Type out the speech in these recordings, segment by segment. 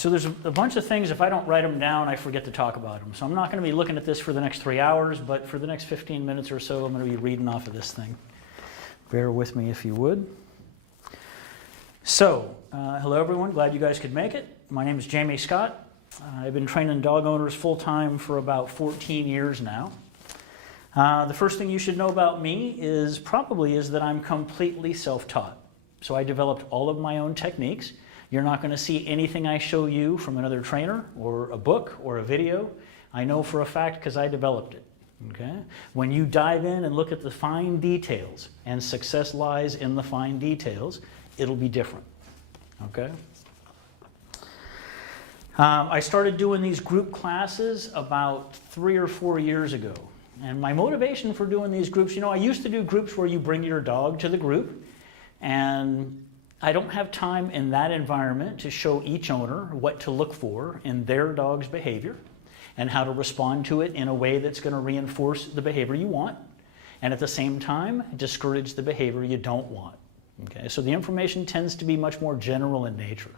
So there's a bunch of things, if I don't write them down, I forget to talk about them. So I'm not going to be looking at this for the next 3 hours, but for the next 15 minutes or so, I'm going to be reading off of this thing. Bear with me if you would. So, hello everyone, glad you guys could make it. My name is Jamie Scott. I've been training dog owners full-time for about 14 years now. The first thing you should know about me is that I'm completely self-taught. So I developed all of my own techniques. You're not going to see anything I show you from another trainer or a book or a video. I know for a fact because I developed it. Okay? When you dive in and look at the fine details, and success lies in the fine details, it'll be different. Okay? I started doing these group classes about 3 or 4 years ago. And my motivation for doing these groups, I used to do groups where you bring your dog to the group, and I don't have time in that environment to show each owner what to look for in their dog's behavior and how to respond to it in a way that's going to reinforce the behavior you want and at the same time discourage the behavior you don't want. Okay? So the information tends to be much more general in nature.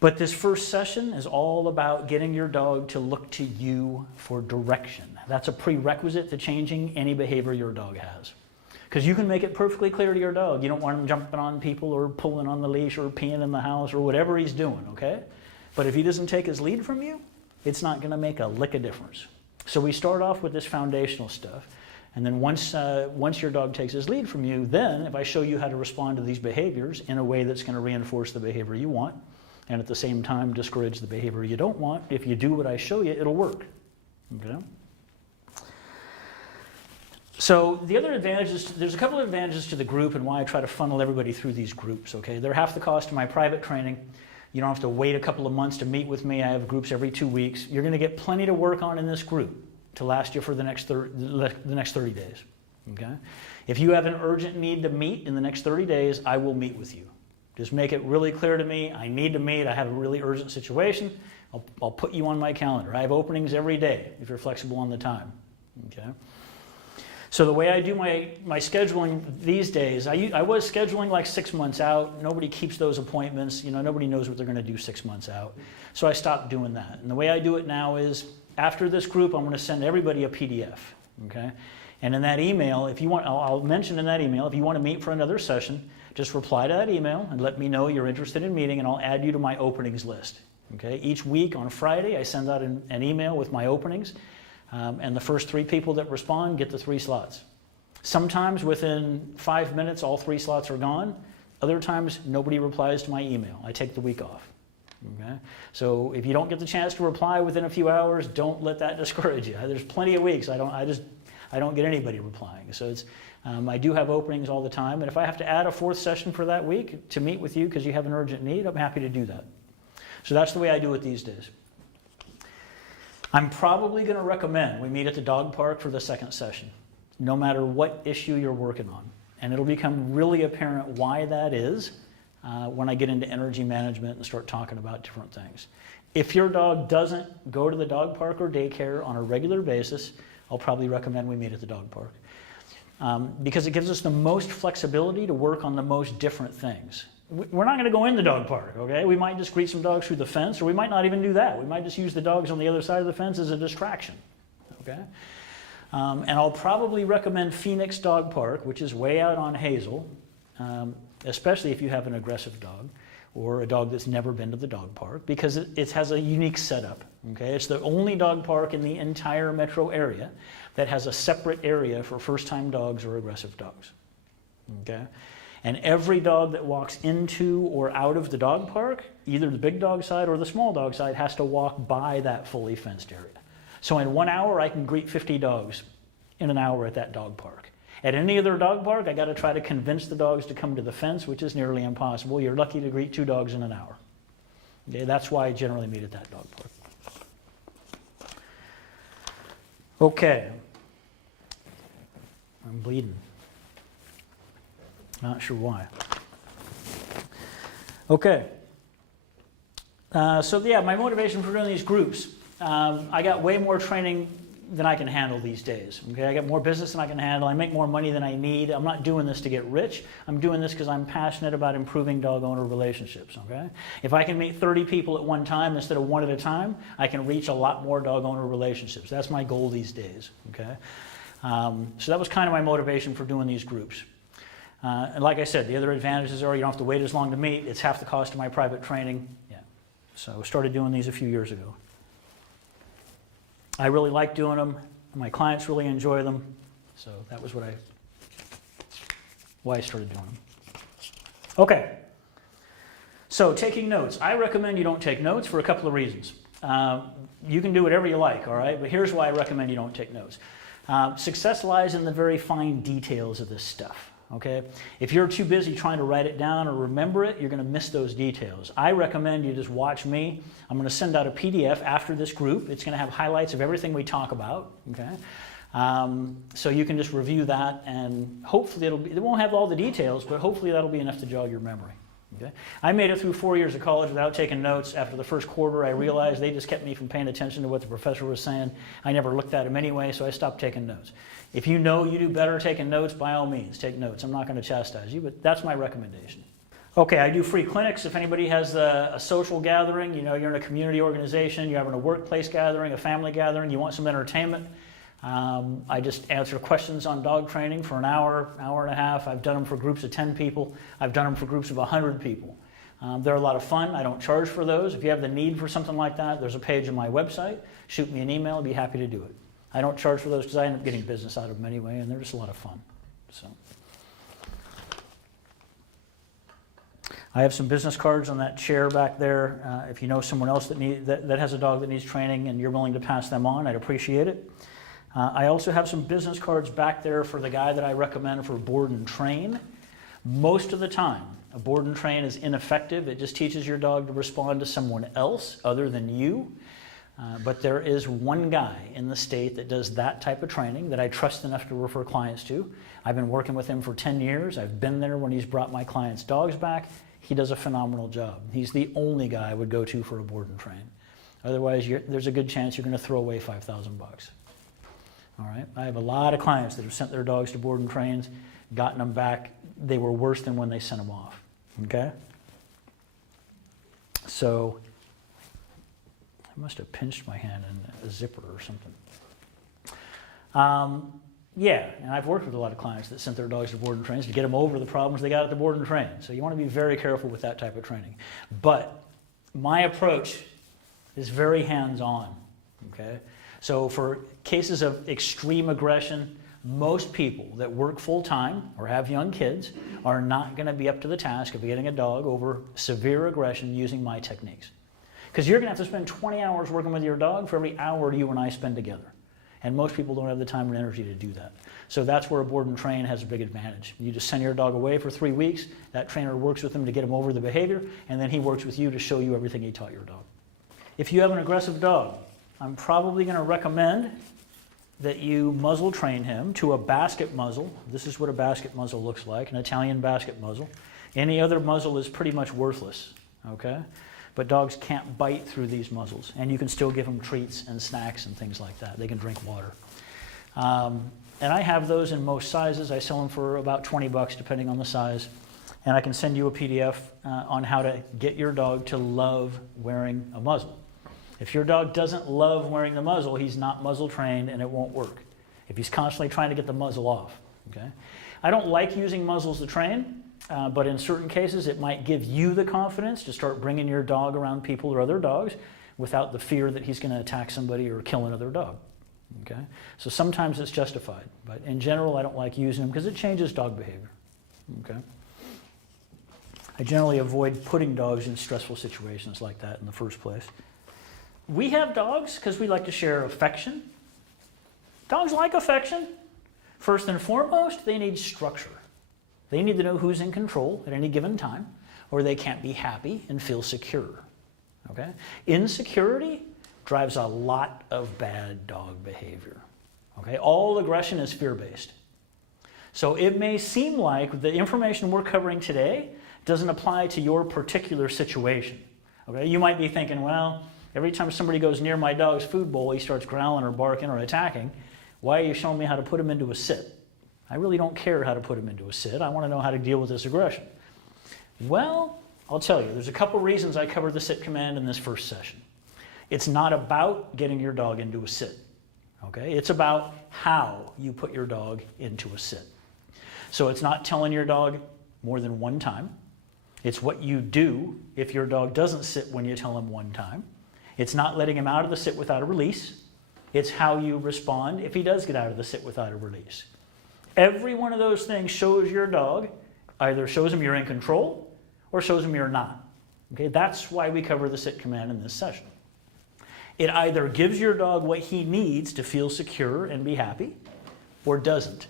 But this first session is all about getting your dog to look to you for direction. That's a prerequisite to changing any behavior your dog has. Because you can make it perfectly clear to your dog. You don't want him jumping on people or pulling on the leash or peeing in the house or whatever he's doing, okay? But if he doesn't take his lead from you, it's not going to make a lick of difference. So we start off with this foundational stuff. And then once your dog takes his lead from you, then if I show you how to respond to these behaviors in a way that's going to reinforce the behavior you want, and at the same time discourage the behavior you don't want, if you do what I show you, it'll work. Okay? So the other advantages, there's a couple of advantages to the group and why I try to funnel everybody through these groups. Okay? They're half the cost of my private training. You don't have to wait a couple of months to meet with me. I have groups every 2 weeks. You're going to get plenty to work on in this group to last you for the next 30 days. Okay? If you have an urgent need to meet in the next 30 days, I will meet with you. Just make it really clear to me, I need to meet, I have a really urgent situation, I'll put you on my calendar. I have openings every day if you're flexible on the time. Okay? So the way I do my scheduling these days, I was scheduling like 6 months out. Nobody keeps those appointments. Nobody knows what they're going to do 6 months out. So I stopped doing that. And the way I do it now is, after this group, I'm going to send everybody a PDF. Okay? And in that email, if you want, I'll mention in that email, if you want to meet for another session, just reply to that email and let me know you're interested in meeting, and I'll add you to my openings list. Okay? Each week on Friday, I send out an email with my openings, and the first 3 people that respond get the 3 slots. Sometimes within 5 minutes, all 3 slots are gone. Other times, nobody replies to my email. I take the week off. Okay? So if you don't get the chance to reply within a few hours, don't let that discourage you. There's plenty of weeks I don't get anybody replying. So it's I do have openings all the time, and if I have to add a 4th session for that week to meet with you because you have an urgent need, I'm happy to do that. So that's the way I do it these days. I'm probably going to recommend we meet at the dog park for the 2nd session, no matter what issue you're working on. And it'll become really apparent why that is when I get into energy management and start talking about different things. If your dog doesn't go to the dog park or daycare on a regular basis, I'll probably recommend we meet at the dog park. Because it gives us the most flexibility to work on the most different things. We're not going to go in the dog park, okay? We might just greet some dogs through the fence, or we might not even do that. We might just use the dogs on the other side of the fence as a distraction, okay? And I'll probably recommend Phoenix Dog Park, which is way out on Hazel, especially if you have an aggressive dog or a dog that's never been to the dog park, because it has a unique setup, okay? It's the only dog park in the entire metro area that has a separate area for first-time dogs or aggressive dogs, okay? And every dog that walks into or out of the dog park, either the big dog side or the small dog side, has to walk by that fully fenced area. So in 1 hour, I can greet 50 dogs in an hour at that dog park. At any other dog park, I got to try to convince the dogs to come to the fence, which is nearly impossible. You're lucky to greet 2 dogs in an hour. Okay, that's why I generally meet at that dog park. Okay. I'm bleeding. Not sure why. Okay. So yeah, my motivation for doing these groups. I got way more training than I can handle these days. Okay, I got more business than I can handle. I make more money than I need. I'm not doing this to get rich. I'm doing this because I'm passionate about improving dog owner relationships. Okay, if I can meet 30 people at one time instead of one at a time, I can reach a lot more dog owner relationships. That's my goal these days. Okay, so that was kind of my motivation for doing these groups. And like I said, the other advantages are you don't have to wait as long to meet. It's half the cost of my private training. Yeah, so I started doing these a few years ago. I really like doing them. My clients really enjoy them. So that was why I started doing them. Okay. So taking notes. I recommend you don't take notes for a couple of reasons. You can do whatever you like, all right? But here's why I recommend you don't take notes. Success lies in the very fine details of this stuff. Okay? If you're too busy trying to write it down or remember it, you're going to miss those details. I recommend you just watch me. I'm going to send out a PDF after this group. It's going to have highlights of everything we talk about. Okay? So you can just review that, and hopefully it won't have all the details, but hopefully that'll be enough to jog your memory. Okay? I made it through 4 years of college without taking notes. After the first quarter, I realized they just kept me from paying attention to what the professor was saying. I never looked at them anyway, so I stopped taking notes. If you know you do better taking notes, by all means, take notes. I'm not going to chastise you, but that's my recommendation. Okay, I do free clinics. If anybody has a social gathering, you know, you're in a community organization, you're having a workplace gathering, a family gathering, you want some entertainment, I just answer questions on dog training for an hour, hour and a half. I've done them for groups of 10 people. I've done them for groups of 100 people. They're a lot of fun. I don't charge for those. If you have the need for something like that, there's a page on my website. Shoot me an email. I'd be happy to do it. I don't charge for those because I end up getting business out of them anyway, and they're just a lot of fun. So, I have some business cards on that chair back there. If you know someone else that has a dog that needs training and you're willing to pass them on, I'd appreciate it. I also have some business cards back there for the guy that I recommend for board and train. Most of the time, a board and train is ineffective. It just teaches your dog to respond to someone else other than you. But there is one guy in the state that does that type of training that I trust enough to refer clients to. I've been working with him for 10 years. I've been there when he's brought my clients' dogs back. He does a phenomenal job. He's the only guy I would go to for a board and train. Otherwise, there's a good chance you're going to throw away $5,000. All right. I have a lot of clients that have sent their dogs to board and trains, gotten them back. They were worse than when they sent them off. Okay? So, I must have pinched my hand in a zipper or something. Yeah, and I've worked with a lot of clients that sent their dogs to board and trains to get them over the problems they got at the board and train. So you want to be very careful with that type of training. But my approach is very hands-on. Okay? So for cases of extreme aggression, most people that work full-time or have young kids are not going to be up to the task of getting a dog over severe aggression using my techniques. Because you're going to have to spend 20 hours working with your dog for every hour you and I spend together. And most people don't have the time and energy to do that. So that's where a board and train has a big advantage. You just send your dog away for 3 weeks, that trainer works with him to get him over the behavior, and then he works with you to show you everything he taught your dog. If you have an aggressive dog, I'm probably going to recommend that you muzzle train him to a basket muzzle. This is what a basket muzzle looks like, an Italian basket muzzle. Any other muzzle is pretty much worthless, okay? But dogs can't bite through these muzzles, and you can still give them treats and snacks and things like that. They can drink water. And I have those in most sizes. I sell them for about 20 bucks depending on the size. And I can send you a PDF on how to get your dog to love wearing a muzzle. If your dog doesn't love wearing the muzzle, he's not muzzle trained and it won't work. If he's constantly trying to get the muzzle off, okay? I don't like using muzzles to train. But in certain cases, it might give you the confidence to start bringing your dog around people or other dogs without the fear that he's going to attack somebody or kill another dog. Okay? So sometimes it's justified, but in general, I don't like using them because it changes dog behavior. Okay? I generally avoid putting dogs in stressful situations like that in the first place. We have dogs because we like to share affection. Dogs like affection. First and foremost, they need structure. They need to know who's in control at any given time, or they can't be happy and feel secure. Okay? Insecurity drives a lot of bad dog behavior. Okay? All aggression is fear-based. So it may seem like the information we're covering today doesn't apply to your particular situation. Okay? You might be thinking, well, Every time somebody goes near my dog's food bowl, he starts growling or barking or attacking. Why are you showing me how to put him into a sit? I really don't care how to put him into a sit. I want to know how to deal with this aggression. Well, I'll tell you, there's a couple reasons I cover the sit command in this first session. It's not about getting your dog into a sit, okay? It's about how you put your dog into a sit. So it's not telling your dog more than one time. It's what you do if your dog doesn't sit when you tell him one time. It's not letting him out of the sit without a release. It's how you respond if he does get out of the sit without a release. Every one of those things shows your dog, either shows him you're in control or shows him you're not. Okay, that's why we cover the sit command in this session. It either gives your dog what he needs to feel secure and be happy, or doesn't.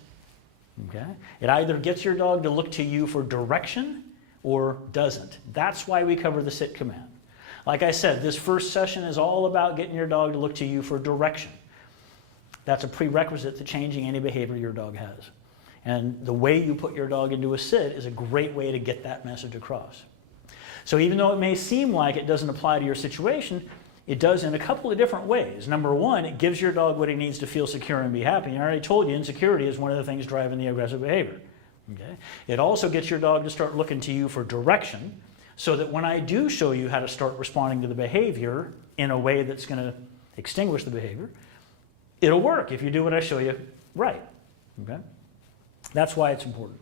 Okay? It either gets your dog to look to you for direction or doesn't. That's why we cover the sit command. Like I said, this first session is all about getting your dog to look to you for direction. That's a prerequisite to changing any behavior your dog has. And the way you put your dog into a sit is a great way to get that message across. So even though it may seem like it doesn't apply to your situation, it does in a couple of different ways. Number one, it gives your dog what he needs to feel secure and be happy. And I already told you, insecurity is one of the things driving the aggressive behavior. Okay? It also gets your dog to start looking to you for direction, so that when I do show you how to start responding to the behavior in a way that's going to extinguish the behavior, it'll work if you do what I show you right. Okay? That's why it's important.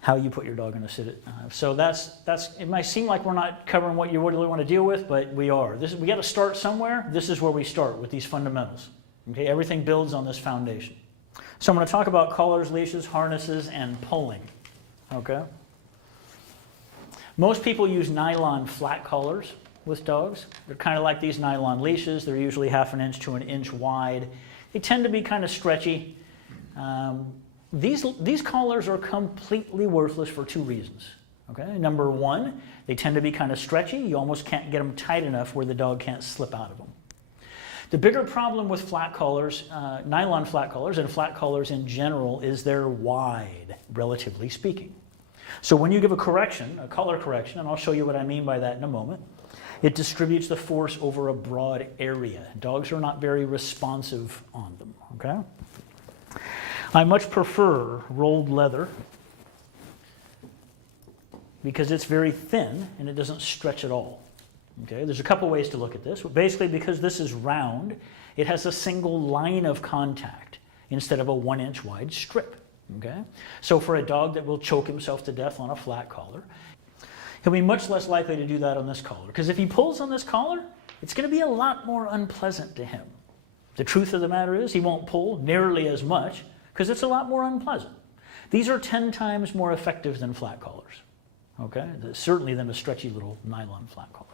How you put your dog in a sit. So that's. It might seem like we're not covering what you really want to deal with, but we are. We got to start somewhere. This is where we start with these fundamentals. Okay? Everything builds on this foundation. So I'm going to talk about collars, leashes, harnesses, and pulling. Okay? Most people use nylon flat collars with dogs. They're kind of like these nylon leashes. They're usually 1/2 inch to 1 inch wide. They tend to be kind of stretchy. These collars are completely worthless for two reasons. Okay? Number one, they tend to be kind of stretchy. You almost can't get them tight enough where the dog can't slip out of them. The bigger problem with flat collars, nylon flat collars, and flat collars in general, is they're wide, relatively speaking. So when you give a correction, a collar correction, and I'll show you what I mean by that in a moment, it distributes the force over a broad area. Dogs are not very responsive on them, okay? I much prefer rolled leather because it's very thin and it doesn't stretch at all. Okay, there's a couple ways to look at this. Basically, because this is round, it has a single line of contact instead of a 1 inch wide strip. Okay? So for a dog that will choke himself to death on a flat collar, he'll be much less likely to do that on this collar. Because if he pulls on this collar, it's going to be a lot more unpleasant to him. The truth of the matter is he won't pull nearly as much because it's a lot more unpleasant. These are 10 times more effective than flat collars. Okay? Certainly than a stretchy little nylon flat collar.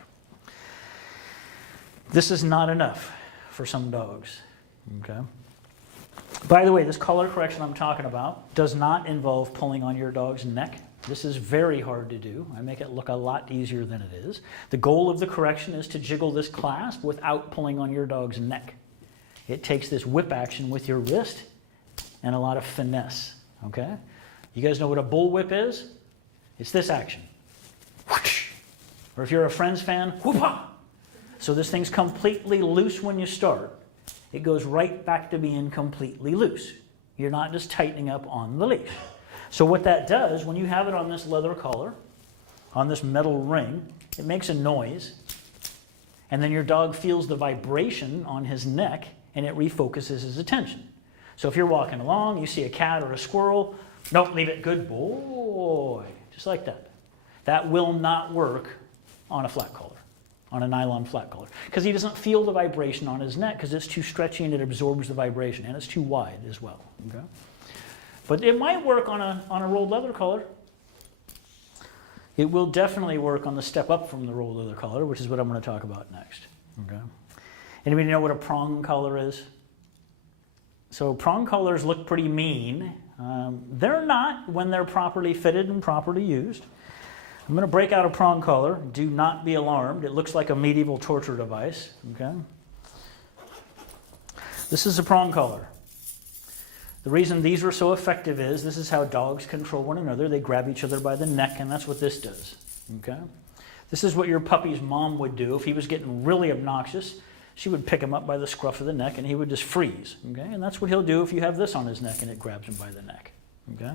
This is not enough for some dogs. Okay? By the way, this collar correction I'm talking about does not involve pulling on your dog's neck. This is very hard to do. I make it look a lot easier than it is. The goal of the correction is to jiggle this clasp without pulling on your dog's neck. It takes this whip action with your wrist and a lot of finesse. Okay? You guys know what a bull whip is? It's this action. Or if you're a Friends fan, whoop-ah! So this thing's completely loose when you start. It goes right back to being completely loose. You're not just tightening up on the leash. So what that does, when you have it on this leather collar, on this metal ring, it makes a noise, and then your dog feels the vibration on his neck, and it refocuses his attention. So if you're walking along, you see a cat or a squirrel, nope, leave it, good boy, just like that. That will not work on a flat collar, on a nylon flat collar, because he doesn't feel the vibration on his neck because it's too stretchy and it absorbs the vibration, and it's too wide as well. Okay? But it might work on a rolled leather collar. It will definitely work on the step up from the rolled leather collar, which is what I'm going to talk about next. Okay? Anybody know what a prong collar is? So prong collars look pretty mean. They're not when they're properly fitted and properly used. I'm going to break out a prong collar. Do not be alarmed. It looks like a medieval torture device. Okay? This is a prong collar. The reason these were so effective is this is how dogs control one another. They grab each other by the neck, and that's what this does. Okay? This is what your puppy's mom would do if he was getting really obnoxious. She would pick him up by the scruff of the neck and he would just freeze, okay? And that's what he'll do if you have this on his neck and it grabs him by the neck, okay?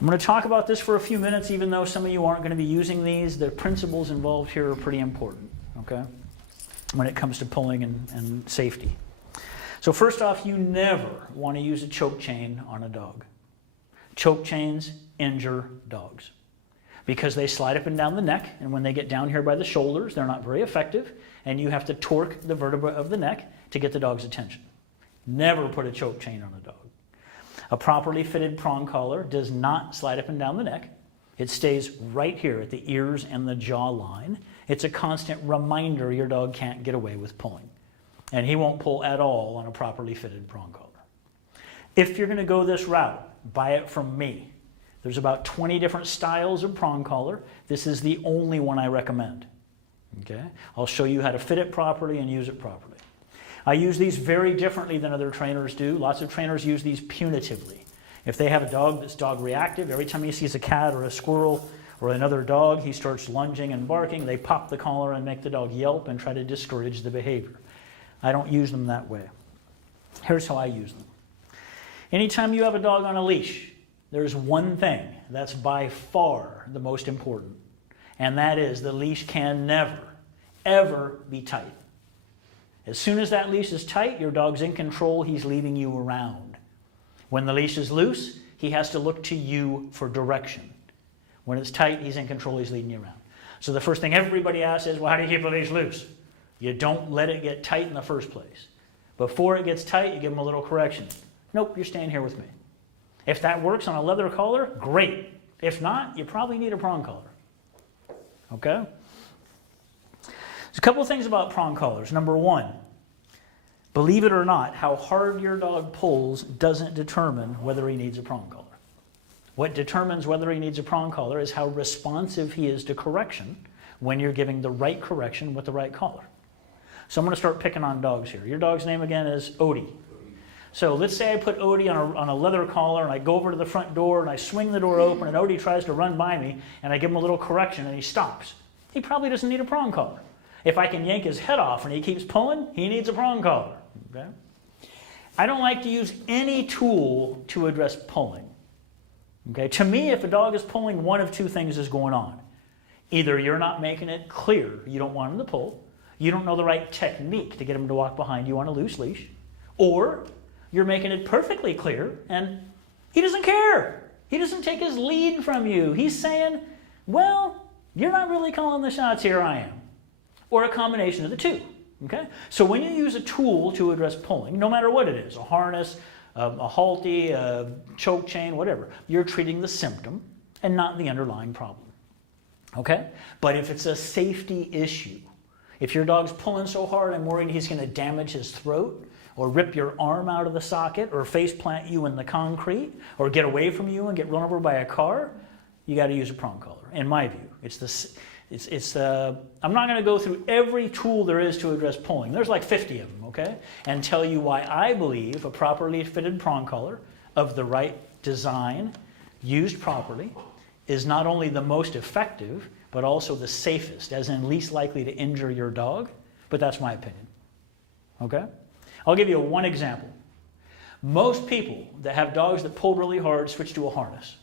I'm going to talk about this for a few minutes, even though some of you aren't going to be using these. The principles involved here are pretty important, okay, when it comes to pulling and safety. So first off, you never want to use a choke chain on a dog. Choke chains injure dogs because they slide up and down the neck, and when they get down here by the shoulders, they're not very effective, and you have to torque the vertebra of the neck to get the dog's attention. Never put a choke chain on a dog. A properly fitted prong collar does not slide up and down the neck. It stays right here at the ears and the jaw line. It's a constant reminder your dog can't get away with pulling. And he won't pull at all on a properly fitted prong collar. If you're going to go this route, buy it from me. There's about 20 different styles of prong collar. This is the only one I recommend. Okay? I'll show you how to fit it properly and use it properly. I use these very differently than other trainers do. Lots of trainers use these punitively. If they have a dog that's dog reactive, every time he sees a cat or a squirrel or another dog, he starts lunging and barking. They pop the collar and make the dog yelp and try to discourage the behavior. I don't use them that way. Here's how I use them. Anytime you have a dog on a leash, there's one thing that's by far the most important, and that is the leash can never, ever be tight. As soon as that leash is tight, your dog's in control, he's leading you around. When the leash is loose, he has to look to you for direction. When it's tight, he's in control, he's leading you around. So the first thing everybody asks is, well, how do you keep the leash loose? You don't let it get tight in the first place. Before it gets tight, you give him a little correction. Nope, you're staying here with me. If that works on a leather collar, great. If not, you probably need a prong collar. Okay? There's a couple of things about prong collars. Number one, believe it or not, how hard your dog pulls doesn't determine whether he needs a prong collar. What determines whether he needs a prong collar is how responsive he is to correction when you're giving the right correction with the right collar. So I'm going to start picking on dogs here. Your dog's name again is Odie. So let's say I put Odie on a leather collar and I go over to the front door and I swing the door open and Odie tries to run by me and I give him a little correction and he stops. He probably doesn't need a prong collar. If I can yank his head off and he keeps pulling, he needs a prong collar. Okay? I don't like to use any tool to address pulling. Okay? To me, if a dog is pulling, one of two things is going on. Either you're not making it clear you don't want him to pull, you don't know the right technique to get him to walk behind you on a loose leash, or you're making it perfectly clear and he doesn't care. He doesn't take his lead from you. He's saying, well, you're not really calling the shots here, I am. Or a combination of the two. Okay? So when you use a tool to address pulling, no matter what it is, a harness, a halty, a choke chain, whatever, you're treating the symptom and not the underlying problem. Okay? But if it's a safety issue, if your dog's pulling so hard I'm worried he's going to damage his throat, or rip your arm out of the socket, or face plant you in the concrete, or get away from you and get run over by a car, you got to use a prong collar. In my view, I'm not going to go through every tool there is to address pulling. There's like 50 of them, okay? And tell you why I believe a properly fitted prong collar of the right design, used properly, is not only the most effective, but also the safest, as in least likely to injure your dog. But that's my opinion. Okay? I'll give you one example. Most people that have dogs that pull really hard switch to a harness.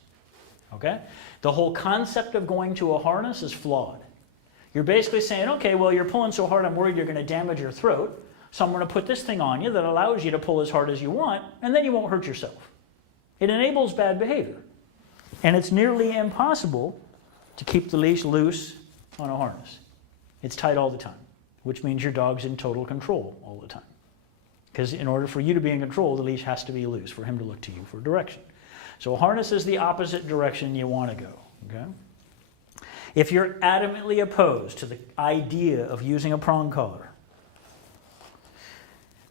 Okay? The whole concept of going to a harness is flawed. You're basically saying, okay, well, you're pulling so hard I'm worried you're going to damage your throat, so I'm going to put this thing on you that allows you to pull as hard as you want, and then you won't hurt yourself. It enables bad behavior. And it's nearly impossible to keep the leash loose on a harness. It's tight all the time, which means your dog's in total control all the time. Because in order for you to be in control, the leash has to be loose for him to look to you for direction. So a harness is the opposite direction you want to go. Okay? If you're adamantly opposed to the idea of using a prong collar,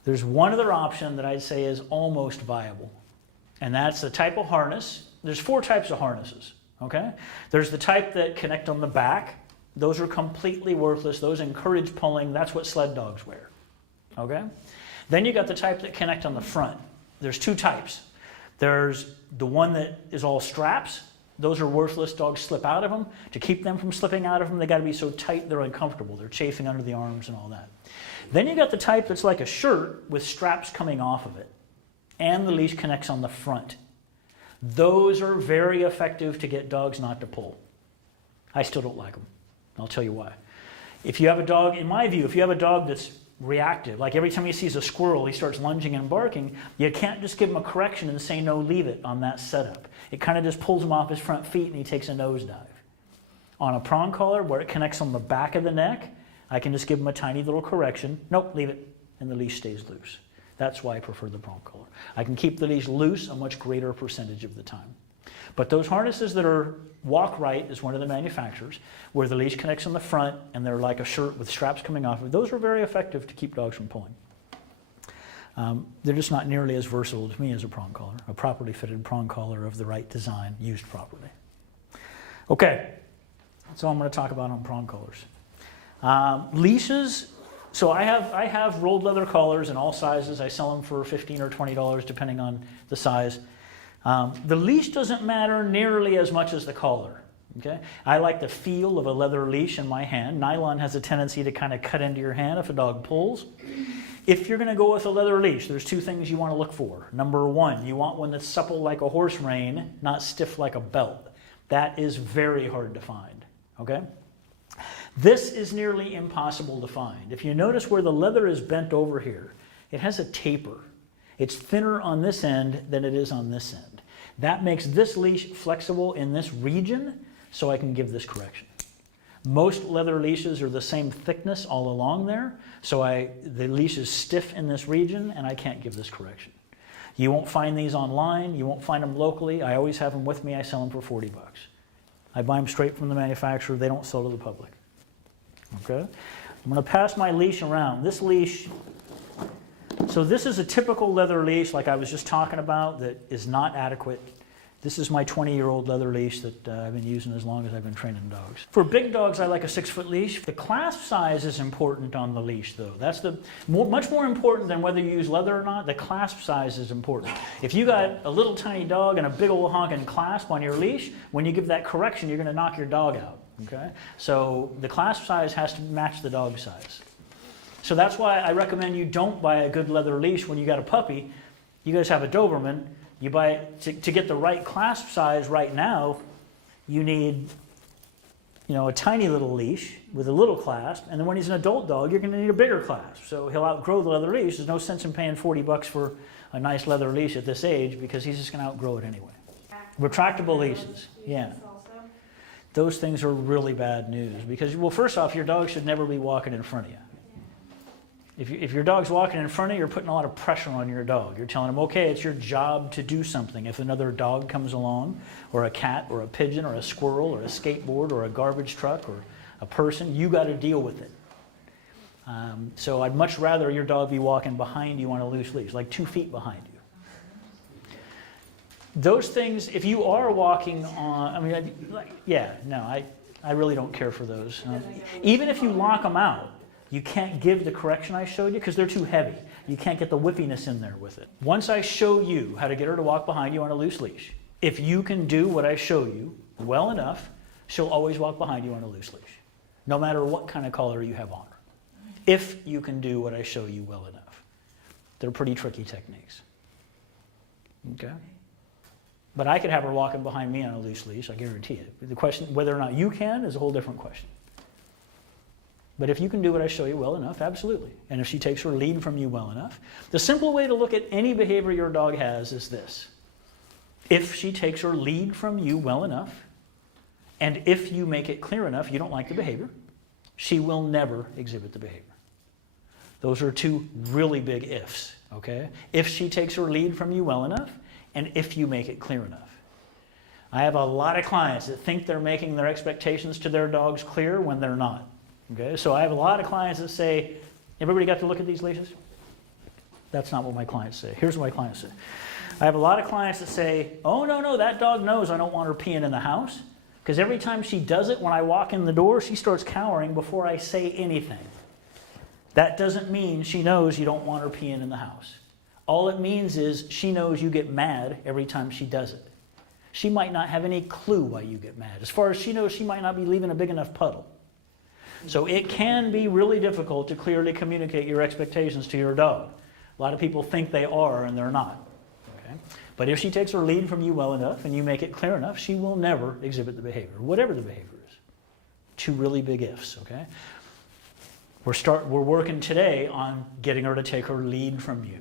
there's one other option that I'd say is almost viable. And that's the type of harness. There's 4 types of harnesses. Okay? There's the type that connect on the back. Those are completely worthless. Those encourage pulling. That's what sled dogs wear. Okay? Then you got the type that connect on the front. There's 2 types. There's the one that is all straps. Those are worthless. Dogs slip out of them. To keep them from slipping out of them, they got to be so tight they're uncomfortable. They're chafing under the arms and all that. Then you got the type that's like a shirt with straps coming off of it, and the leash connects on the front. Those are very effective to get dogs not to pull. I still don't like them. I'll tell you why. If you have a dog, in my view, if you have a dog that's reactive, like every time he sees a squirrel, he starts lunging and barking, you can't just give him a correction and say, no, leave it on that setup. It kind of just pulls him off his front feet and he takes a nosedive. On a prong collar, where it connects on the back of the neck, I can just give him a tiny little correction. Nope, leave it, and the leash stays loose. That's why I prefer the prong collar. I can keep the leash loose a much greater percentage of the time. But those harnesses that are Walk Right is one of the manufacturers, where the leash connects on the front and they're like a shirt with straps coming off of it. Those are very effective to keep dogs from pulling. They're just not nearly as versatile to me as a prong collar, a properly fitted prong collar of the right design used properly. Okay, that's all I'm going to talk about on prong collars. Leashes. So I have rolled leather collars in all sizes. I sell them for $15 or $20 depending on the size. The leash doesn't matter nearly as much as the collar. Okay? I like the feel of a leather leash in my hand. Nylon has a tendency to kind of cut into your hand if a dog pulls. If you're going to go with a leather leash, there's two things you want to look for. Number one, you want one that's supple like a horse rein, not stiff like a belt. That is very hard to find. Okay? This is nearly impossible to find. If you notice where the leather is bent over here, it has a taper. It's thinner on this end than it is on this end. That makes this leash flexible in this region, so I can give this correction. Most leather leashes are the same thickness all along there, so the leash is stiff in this region, and I can't give this correction. You won't find these online. You won't find them locally. I always have them with me. I sell them for 40 bucks. I buy them straight from the manufacturer. They don't sell to the public. Okay? I'm going to pass my leash around. This leash, so this is a typical leather leash like I was just talking about that is not adequate. This is my 20-year-old leather leash that I've been using as long as I've been training dogs. For big dogs, I like a 6-foot leash. The clasp size is important on the leash, though. That's much more important than whether you use leather or not. The clasp size is important. If you got a little tiny dog and a big old honking clasp on your leash, when you give that correction, you're going to knock your dog out. Okay? So the clasp size has to match the dog size. So that's why I recommend you don't buy a good leather leash when you got a puppy. You guys have a Doberman. You buy it to get the right clasp size right now, you need, a tiny little leash with a little clasp, and then when he's an adult dog, you're going to need a bigger clasp. So he'll outgrow the leather leash. There's no sense in paying 40 bucks for a nice leather leash at this age because he's just going to outgrow it anyway. Retractable leashes, yeah. Those things are really bad news because, well, first off, your dog should never be walking in front of you. If your dog's walking in front of you, you're putting a lot of pressure on your dog. You're telling him, okay, it's your job to do something. If another dog comes along, or a cat, or a pigeon, or a squirrel, or a skateboard, or a garbage truck, or a person, you got to deal with it. So I'd much rather your dog be walking behind you on a loose leash, like 2 feet behind you. Those things, if you are walking on, I really don't care for those. Even if you lock them out, you can't give the correction I showed you because they're too heavy. You can't get the whippiness in there with it. Once I show you how to get her to walk behind you on a loose leash, if you can do what I show you well enough, she'll always walk behind you on a loose leash, no matter what kind of collar you have on her. If you can do what I show you well enough. They're pretty tricky techniques. Okay? But I could have her walking behind me on a loose leash, I guarantee it. The question, whether or not you can, is a whole different question. But if you can do what I show you well enough, absolutely. And if she takes her lead from you well enough, the simple way to look at any behavior your dog has is this. If she takes her lead from you well enough, and if you make it clear enough you don't like the behavior, she will never exhibit the behavior. Those are two really big ifs, okay? If she takes her lead from you well enough, and if you make it clear enough. I have a lot of clients that think they're making their expectations to their dogs clear when they're not. Okay, so I have a lot of clients that say, everybody got to look at these leashes? That's not what my clients say. Here's what my clients say. I have a lot of clients that say, oh, no, that dog knows I don't want her peeing in the house because every time she does it when I walk in the door, she starts cowering before I say anything. That doesn't mean she knows you don't want her peeing in the house. All it means is she knows you get mad every time she does it. She might not have any clue why you get mad. As far as she knows, she might not be leaving a big enough puddle. So it can be really difficult to clearly communicate your expectations to your dog. A lot of people think they are, and they're not. Okay? But if she takes her lead from you well enough and you make it clear enough, she will never exhibit the behavior, whatever the behavior is. Two really big ifs, okay? We're working today on getting her to take her lead from you.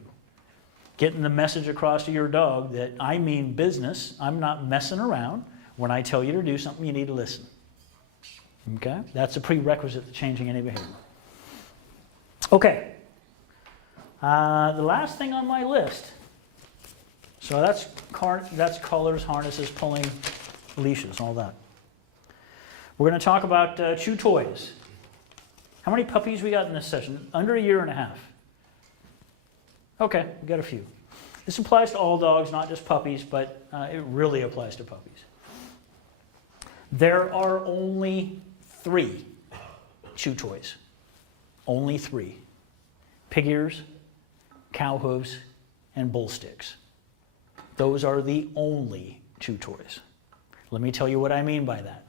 Getting the message across to your dog that I mean business. I'm not messing around. When I tell you to do something, you need to listen. Okay? That's a prerequisite to changing any behavior. Okay. The last thing on my list. So that's collars, harnesses, pulling, leashes, all that. We're going to talk about chew toys. How many puppies we got in this session? Under a year and a half. Okay, we got a few. This applies to all dogs, not just puppies, but it really applies to puppies. There are only 3 chew toys. Only 3. Pig ears, cow hooves, and bull sticks. Those are the only chew toys. Let me tell you what I mean by that.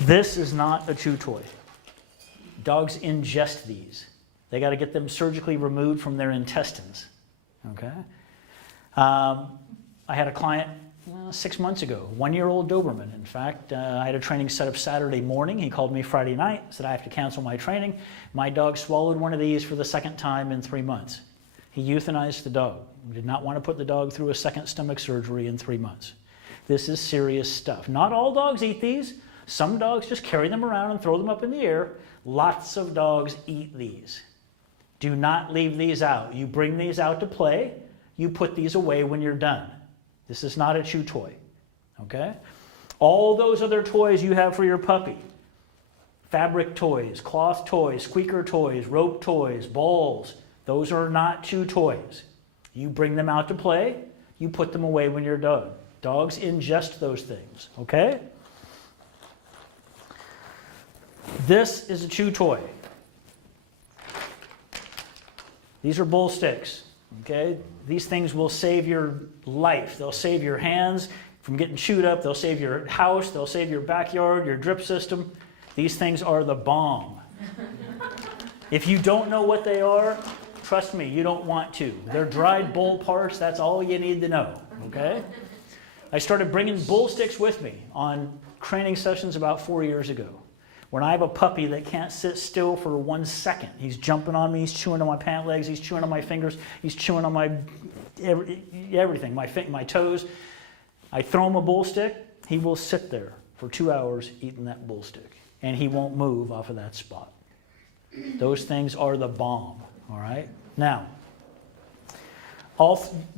This is not a chew toy. Dogs ingest these. They got to get them surgically removed from their intestines. Okay? I had a client 6 months ago, 1-year-old Doberman. In fact, I had a training set up Saturday morning. He called me Friday night, said I have to cancel my training. My dog swallowed one of these for the 2nd time in 3 months. He euthanized the dog. He did not want to put the dog through a 2nd stomach surgery in 3 months. This is serious stuff. Not all dogs eat these. Some dogs just carry them around and throw them up in the air. Lots of dogs eat these. Do not leave these out. You bring these out to play. You put these away when you're done. This is not a chew toy. Okay? All those other toys you have for your puppy. Fabric toys, cloth toys, squeaker toys, rope toys, balls. Those are not chew toys. You bring them out to play. You put them away when you're done. Dogs ingest those things. Okay? This is a chew toy. These are bull sticks. Okay? These things will save your life. They'll save your hands from getting chewed up. They'll save your house. They'll save your backyard, your drip system. These things are the bomb. If you don't know what they are, trust me, you don't want to. They're dried bull parts. That's all you need to know. Okay? I started bringing bull sticks with me on training sessions about 4 years ago. When I have a puppy that can't sit still for 1 second, he's jumping on me, he's chewing on my pant legs, he's chewing on my fingers, he's chewing on my everything, my toes. I throw him a bull stick, he will sit there for 2 hours eating that bull stick, and he won't move off of that spot. Those things are the bomb, all right? Now,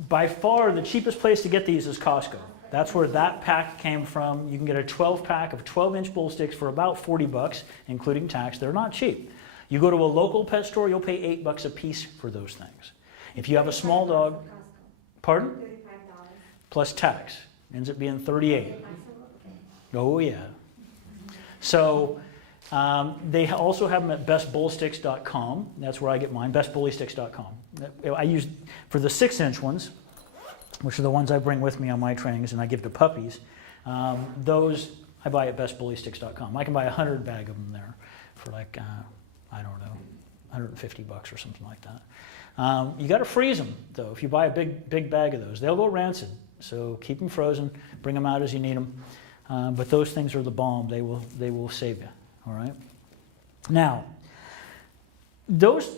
by far the cheapest place to get these is Costco. That's where that pack came from. You can get a 12-pack of 12-inch bull sticks for about $40, including tax. They're not cheap. You go to a local pet store, you'll pay $8 a piece for those things. If you have a small dog, pardon? $35. Plus tax. Ends up being $38. Oh, yeah. So they also have them at bestbullsticks.com. That's where I get mine, bestbullysticks.com. I use, for the 6-inch ones, which are the ones I bring with me on my trainings and I give to puppies, those I buy at bestbullysticks.com. I can buy 100 bag of them there for like, I don't know, $150 or something like that. You got to freeze them, though. If you buy a big bag of those, they'll go rancid. So keep them frozen, bring them out as you need them. But those things are the bomb. They will save you, all right? Now,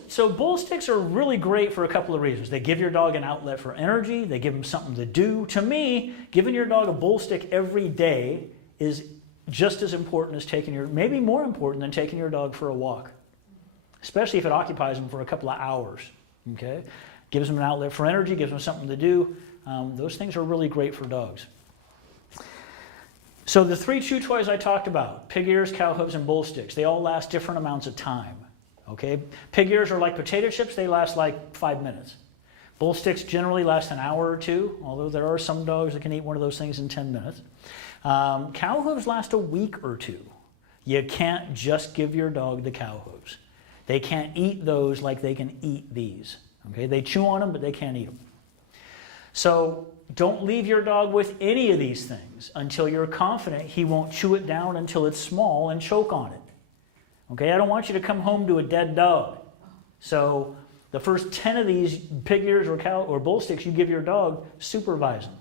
so bull sticks are really great for a couple of reasons. They give your dog an outlet for energy. They give them something to do. To me, giving your dog a bull stick every day is just as important as maybe more important than taking your dog for a walk, especially if it occupies them for a couple of hours, okay? Gives them an outlet for energy, gives them something to do. Those things are really great for dogs. So the 3 chew toys I talked about, pig ears, cow hooves, and bull sticks, they all last different amounts of time. Okay, pig ears are like potato chips. They last like 5 minutes. Bull sticks generally last an hour or 2, although there are some dogs that can eat one of those things in 10 minutes. Cow hooves last a week or 2. You can't just give your dog the cow hooves. They can't eat those like they can eat these. Okay, they chew on them, but they can't eat them. So don't leave your dog with any of these things until you're confident he won't chew it down until it's small and choke on it. Okay, I don't want you to come home to a dead dog. So the first 10 of these pig ears or cow or bull sticks you give your dog, supervise them.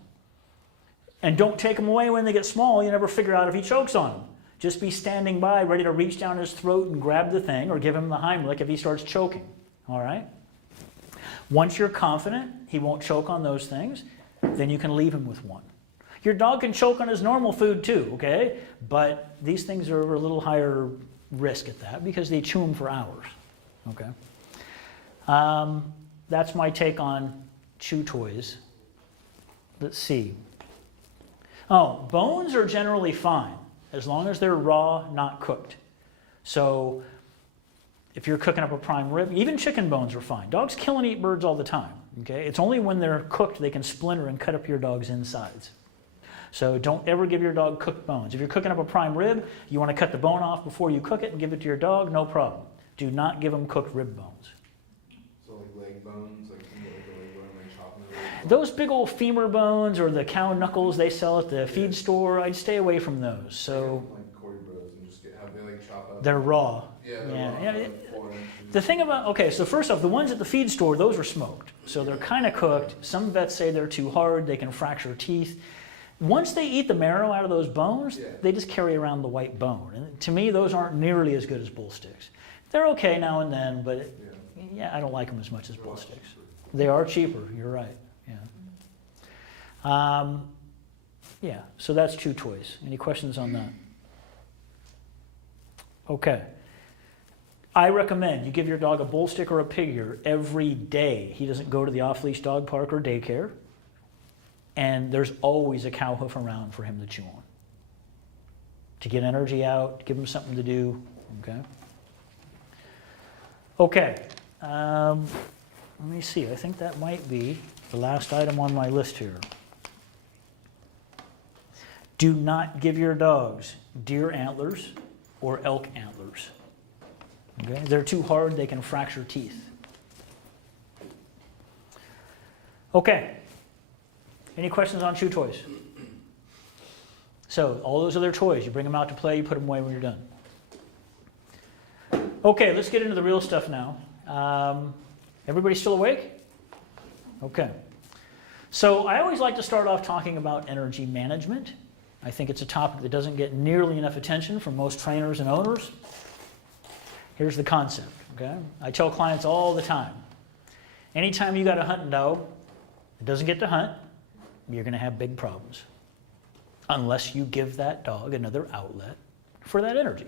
And don't take them away when they get small. You never figure out if he chokes on them. Just be standing by, ready to reach down his throat and grab the thing, or give him the Heimlich if he starts choking. All right? Once you're confident he won't choke on those things, then you can leave him with one. Your dog can choke on his normal food too, okay? But these things are a little higher risk at that because they chew them for hours, okay? That's my take on chew toys. Let's see. Oh, bones are generally fine as long as they're raw, not cooked. So if you're cooking up a prime rib, even chicken bones are fine. Dogs kill and eat birds all the time, okay? It's only when they're cooked they can splinter and cut up your dog's insides. So don't ever give your dog cooked bones. If you're cooking up a prime rib, you want to cut the bone off before you cook it and give it to your dog, no problem. Do not give them cooked rib bones. So like leg bones, like you get like a leg bone, like chopping the leg bone. Those big old femur bones or the cow knuckles they sell at the feed store, I'd stay away from those. So like Corey Bros and just have they like chop up. they're raw. Yeah, they're Yeah, raw. yeah, Like 4 inches. The thing about, okay, so first off, the ones at the feed store, those are smoked. So they're kind of cooked. Some vets say they're too hard, they can fracture teeth. Once they eat the marrow out of those bones, they just carry around the white bone. And to me, those aren't nearly as good as bull sticks. They're okay now and then, but yeah, I don't like them as much as bull sticks. They are cheaper, you're right, yeah. Yeah, so that's chew toys. Any questions on that? Okay. I recommend you give your dog a bull stick or a pig ear every day. He doesn't go to the off-leash dog park or daycare. And there's always a cow hoof around for him to chew on. To get energy out, give him something to do, okay? Okay, let me see. I think that might be the last item on my list here. Do not give your dogs deer antlers or elk antlers. Okay? They're too hard, they can fracture teeth. Okay. Any questions on chew toys? So, all those other toys, you bring them out to play, you put them away when you're done. Okay, let's get into the real stuff now. Everybody still awake? Okay. So, I always like to start off talking about energy management. I think it's a topic that doesn't get nearly enough attention from most trainers and owners. Here's the concept, okay? I tell clients all the time, anytime you got a hunting dog that doesn't get to hunt, you're going to have big problems unless you give that dog another outlet for that energy.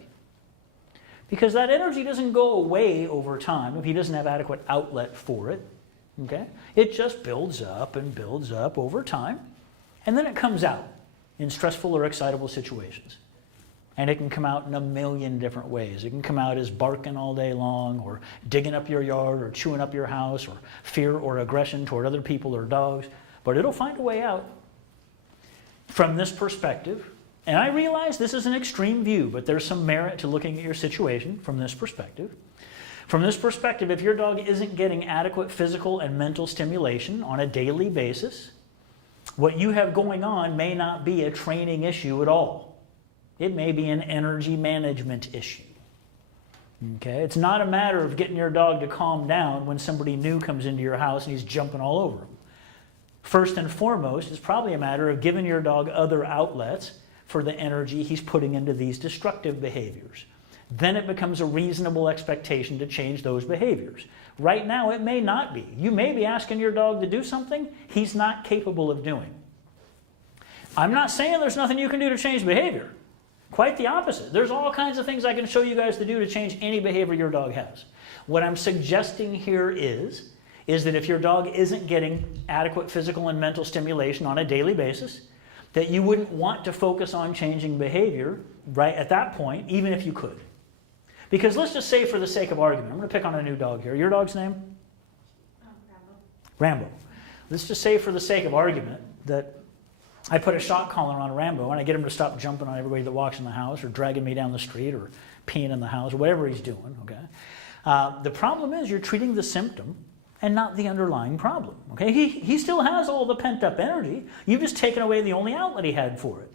Because that energy doesn't go away over time if he doesn't have adequate outlet for it. Okay? It just builds up and builds up over time, and then it comes out in stressful or excitable situations. And it can come out in a million different ways. It can come out as barking all day long, or digging up your yard, or chewing up your house, or fear or aggression toward other people or dogs. But it'll find a way out. From this perspective, and I realize this is an extreme view, but there's some merit to looking at your situation from this perspective. From this perspective, if your dog isn't getting adequate physical and mental stimulation on a daily basis, what you have going on may not be a training issue at all. It may be an energy management issue. Okay? It's not a matter of getting your dog to calm down when somebody new comes into your house and he's jumping all over them. First and foremost, it's probably a matter of giving your dog other outlets for the energy he's putting into these destructive behaviors. Then it becomes a reasonable expectation to change those behaviors. Right now, it may not be. You may be asking your dog to do something he's not capable of doing. I'm not saying there's nothing you can do to change behavior. Quite the opposite. There's all kinds of things I can show you guys to do to change any behavior your dog has. What I'm suggesting here is that if your dog isn't getting adequate physical and mental stimulation on a daily basis, that you wouldn't want to focus on changing behavior right at that point, even if you could. Because let's just say for the sake of argument, I'm going to pick on a new dog here. Your dog's name? Rambo. Let's just say for the sake of argument that I put a shock collar on Rambo and I get him to stop jumping on everybody that walks in the house or dragging me down the street or peeing in the house or whatever he's doing. Okay. The problem is you're treating the symptom and not the underlying problem. Okay, he still has all the pent-up energy. You've just taken away the only outlet he had for it.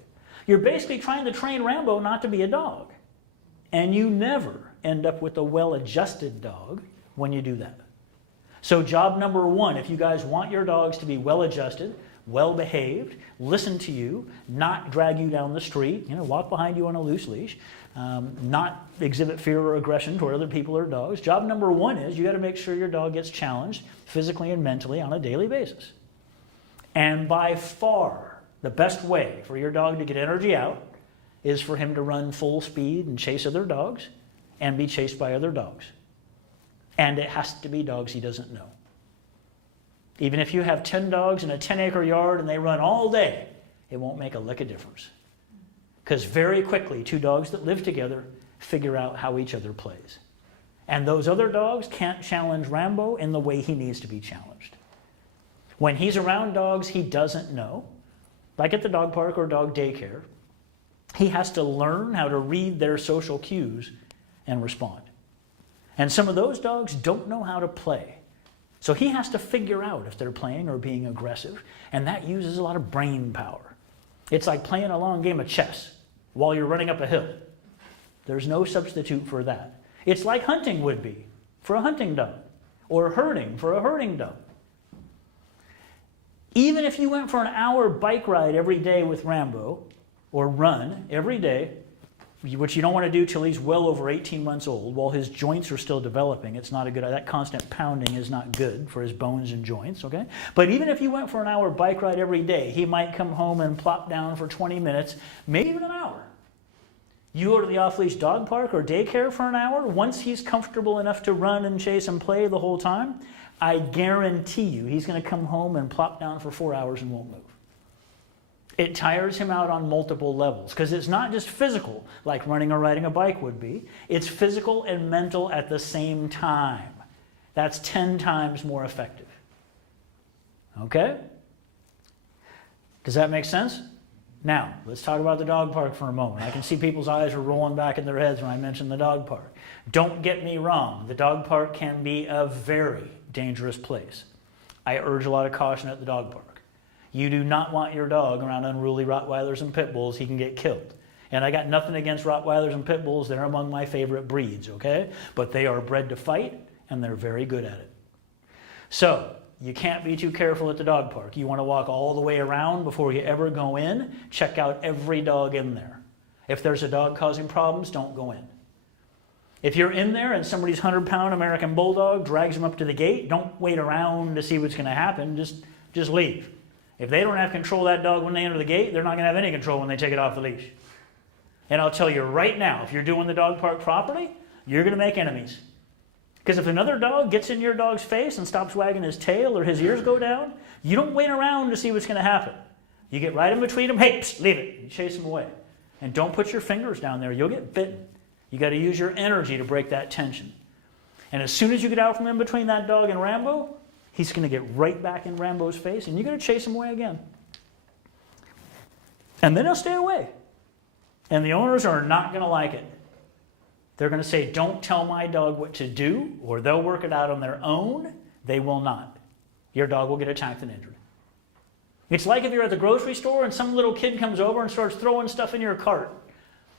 You're basically trying to train Rambo not to be a dog. And you never end up with a well-adjusted dog when you do that. So job number one, if you guys want your dogs to be well-adjusted, well-behaved, listen to you, not drag you down the street, walk behind you on a loose leash, not exhibit fear or aggression toward other people or dogs. Job number one is you got to make sure your dog gets challenged physically and mentally on a daily basis. And by far, the best way for your dog to get energy out is for him to run full speed and chase other dogs and be chased by other dogs. And it has to be dogs he doesn't know. Even if you have 10 dogs in a 10-acre yard and they run all day, it won't make a lick of difference. Because very quickly, two dogs that live together figure out how each other plays. And those other dogs can't challenge Rambo in the way he needs to be challenged. When he's around dogs he doesn't know, like at the dog park or dog daycare, he has to learn how to read their social cues and respond. And some of those dogs don't know how to play. So he has to figure out if they're playing or being aggressive, and that uses a lot of brain power. It's like playing a long game of chess while you're running up a hill. There's no substitute for that. It's like hunting would be for a hunting dog, or herding for a herding dog. Even if you went for an hour bike ride every day with Rambo, or run every day, which you don't want to do till he's well over 18 months old, while his joints are still developing. It's not a good, that constant pounding is not good for his bones and joints, okay? But even if you went for an hour bike ride every day, he might come home and plop down for 20 minutes, maybe even an hour. You go to the off-leash dog park or daycare for an hour, once he's comfortable enough to run and chase and play the whole time, I guarantee you he's going to come home and plop down for 4 hours and won't move. It tires him out on multiple levels because it's not just physical like running or riding a bike would be. It's physical and mental at the same time. That's 10 times more effective. Okay? Does that make sense? Now, let's talk about the dog park for a moment. I can see people's eyes are rolling back in their heads when I mention the dog park. Don't get me wrong. The dog park can be a very dangerous place. I urge a lot of caution at the dog park. You do not want your dog around unruly Rottweilers and Pit Bulls. He can get killed. And I got nothing against Rottweilers and Pit Bulls. They're among my favorite breeds, okay? But they are bred to fight, and they're very good at it. So, you can't be too careful at the dog park. You want to walk all the way around before you ever go in. Check out every dog in there. If there's a dog causing problems, don't go in. If you're in there and somebody's 100-pound American Bulldog drags him up to the gate, don't wait around to see what's going to happen. Just leave. If they don't have control of that dog when they enter the gate, they're not going to have any control when they take it off the leash. And I'll tell you right now, if you're doing the dog park properly, you're going to make enemies. Because if another dog gets in your dog's face and stops wagging his tail or his ears go down, you don't wait around to see what's going to happen. You get right in between them, hey, psst, leave it. You chase them away. And don't put your fingers down there. You'll get bitten. You got to use your energy to break that tension. And as soon as you get out from in between that dog and Rambo, he's going to get right back in Rambo's face, and you're going to chase him away again. And then he'll stay away. And the owners are not going to like it. They're going to say, don't tell my dog what to do, or they'll work it out on their own. They will not. Your dog will get attacked and injured. It's like if you're at the grocery store and some little kid comes over and starts throwing stuff in your cart.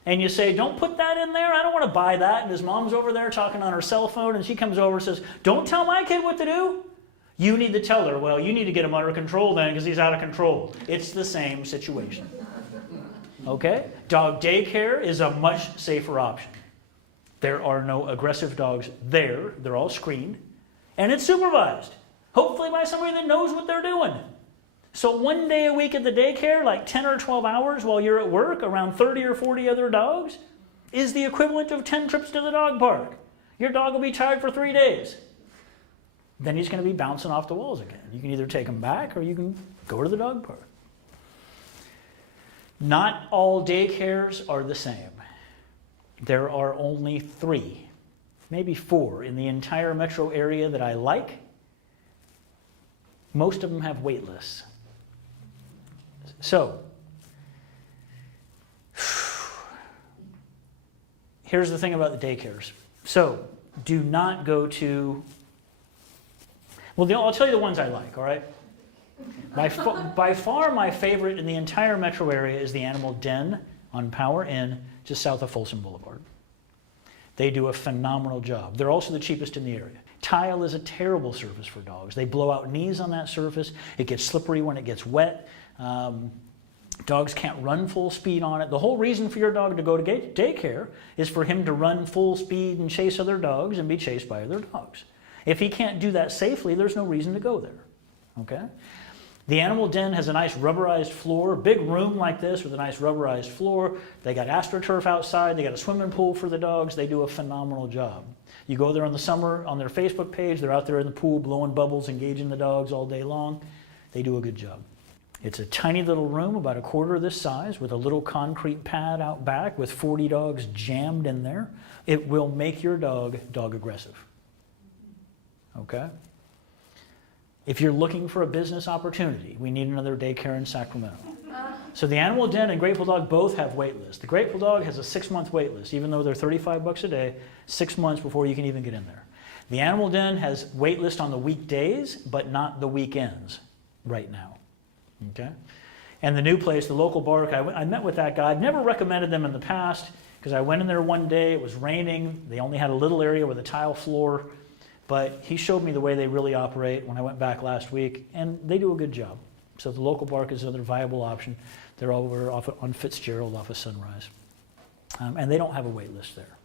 And you say, don't put that in there. I don't want to buy that. And his mom's over there talking on her cell phone, and she comes over and says, don't tell my kid what to do. You need to tell her, well, you need to get him under control then because he's out of control. It's the same situation. Okay? Dog daycare is a much safer option. There are no aggressive dogs there. They're all screened. And it's supervised. Hopefully by somebody that knows what they're doing. So one day a week at the daycare, like 10 or 12 hours while you're at work, around 30 or 40 other dogs, is the equivalent of 10 trips to the dog park. Your dog will be tired for 3 days. Then he's going to be bouncing off the walls again. You can either take him back or you can go to the dog park. Not all daycares are the same. There are only 3, maybe 4 in the entire metro area that I like. Most of them have wait lists. So, here's the thing about the daycares. So, do not go to, Well, I'll tell you the ones I like, all right? By far, my favorite in the entire metro area is the Animal Den on Power Inn, just south of Folsom Boulevard. They do a phenomenal job. They're also the cheapest in the area. Tile is a terrible surface for dogs. They blow out knees on that surface. It gets slippery when it gets wet. Dogs can't run full speed on it. The whole reason for your dog to go to daycare is for him to run full speed and chase other dogs and be chased by other dogs. If he can't do that safely, there's no reason to go there. Okay? The Animal Den has a nice rubberized floor, big room like this with a nice rubberized floor. They got AstroTurf outside. They got a swimming pool for the dogs. They do a phenomenal job. You go there in the summer on their Facebook page. They're out there in the pool blowing bubbles, engaging the dogs all day long. They do a good job. It's a tiny little room, about a quarter this size, with a little concrete pad out back with 40 dogs jammed in there. It will make your dog aggressive. Okay? If you're looking for a business opportunity, we need another daycare in Sacramento. So the Animal Den and Grateful Dog both have wait lists. The Grateful Dog has a 6-month wait list, even though they're $35 a day, 6 months before you can even get in there. The Animal Den has wait list on the weekdays, but not the weekends right now. Okay? And the new place, the Local Bark, I met with that guy. I'd never recommended them in the past because I went in there one day, it was raining, they only had a little area with a tile floor, but he showed me the way they really operate when I went back last week, and they do a good job. So the Local Bark is another viable option. They're over on Fitzgerald off of Sunrise. And they don't have a wait list there.